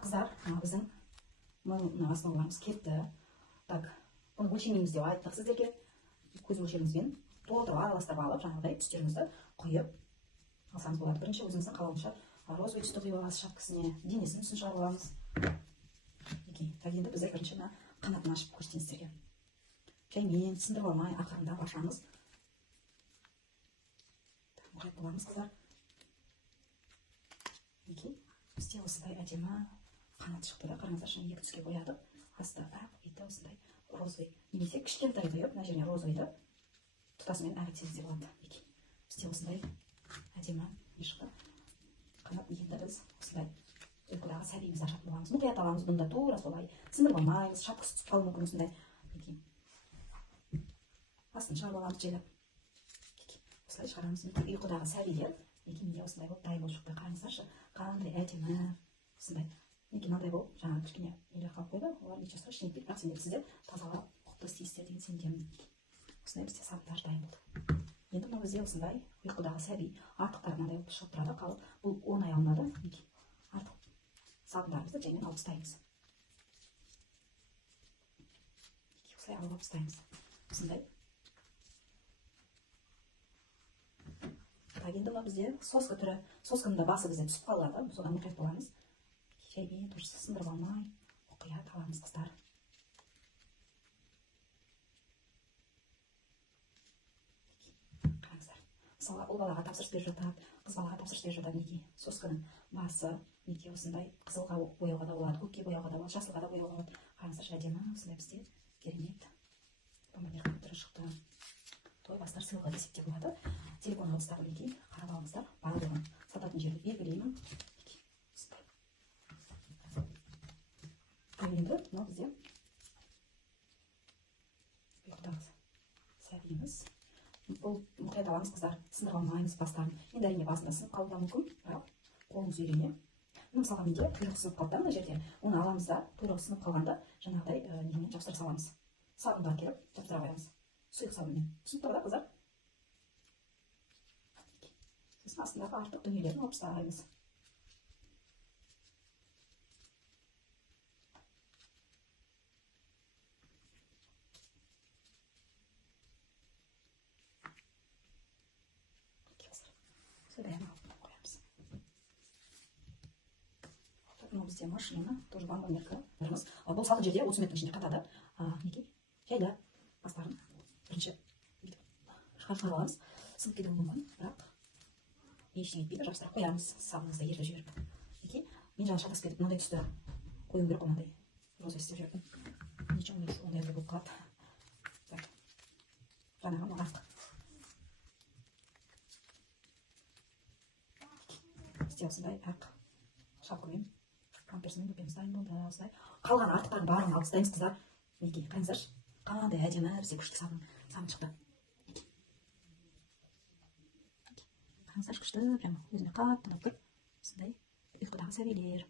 Так, қыздар, біздің мына основаларымыз кетті. Так, бұны өлшемейміз деп айттық сіздерге. Көз өлшемімізбен толтырып араластырып алып, жаңағыдай түстеріңізді құйып алсаңыз болады. Бірінші өзіңіздің қалауыңызша розовый түсті құйып аласыз шапкасына, денесінің түсін шығарып аламыз. Так, енді біздер бірінші мына қанатын ашып көрсетейін сіздерге. Жаймен сындырып алмай, ақырындап ашамыз. Мұқият боламыз, қыздар. Бізде осындай әдемі қанат шықты да, қараңыздаршы, екі түске боядық. Асты ақ, беті осындай розовый, немесе кішкентай құйып, мына жеріне розовыйды тұтасымен әгітсеңіз де болады. Бізде осындай әдемі шықты қанат. Енді біз осындай ұйқыдағы сәбиімізді ашатын боламыз. Мұқият аламыз, бұнда тура солай сындырып алмаймыз, шапқысы түсіп қалуы мүмкін. Осындай астын шығарып аламыз жайлап. Осылай шығарамыз. Ұйқыдағы сәбилер міне осындай болып дай болып шықты. Қараңыздаршы, қандай әдемі осындай. Мынандай болып жаңағы кішкене еле қалып қойды. Олар неше сұрақ ішіне етпейді, бірақ сендер сіздер тазалап құтты істейсіздер деген сенемін. Осындай бізде сабындар дайын болды. Енді мынау бізде осындай ұйқыдағы сәби артықтары мынандай болып шығып тұрады. Қалып бұл оңай алынады. Артық сабындарымызды жаймен алып тастаймыз. Осылай алып тастаймыз. Осындай. Енді мына бізде соска түрі, сосканың да басы бізде түсіп қалады, содан мұқият боламыз. Жаймен дұрыс сындырып алмай, мұқият аламыз, қыздар. Қараңыздар. Мысалы, ұл балаға тапсырыс беріп жатады, қыз балаға тапсырыс беріп жатады. Неге сосканың басы неге осындай қызылға бояуға да болады, көкке бояуға да болады, жасылға да бояуға болады. Қараңыздар, әдемі осындай бізде керемет бомбонер түрі шықты. Той бастар сыйлығы десек те болады. Телефон алыстағы мінекей қарап алыңыздар. Барлығын сататын жерді белгілеймін. Енді мынау бізде ұйқыдағы сәбиіміз. Бұл мұқият аламыз, қыздар, сындырып алмаймыз бастарын. Енді әрине басында сынып қалуы да мүмкін, бірақ қолыңыз үйрене. Мысалға менде құйрық сынып қалды мына жерде. Оны аламыз да, құйрығы сынып қалғанда жаңағыдай немен жабыстыра саламыз. Сабынға келіп жабыстыра қоямыз. Сұйық сабынмен. Түсініп тұр да, қыздар? Сосын астындағы артық дүниелерін алып тастаймыз. Содан алып қоямыз. Мынау бізде машина, тоже бомбонерка. Бұл салқын жерде 30 метрдің ішінде қатады. Неге? Жайда бастарын бірінші шығарып аламыз. Сынып кетуі мүмкін, бірақ ештеңе етпейді, жабыстырып қоямыз, сабыныңызды ертіп жіберіп. Мен жаңа шатасып кетіп, мынандай түсті қоюым керек, мынандай роза істеп жүрдім. Неше ондай болып қалады. Жаңағы артық. Бізде осындай ақ шапкамен памперсмен бөпеміз дайын болды. Осылай қалған артықтардың барын алып тастаймыз, қыздар. Мінекей, қараңыздаршы, қандай әдемі бізде күшті сабын шықты. Қараңыздаршы, күшті, прямо өзіме қатты ұнап тұр. Осындай ұйқыдағы сәбилер.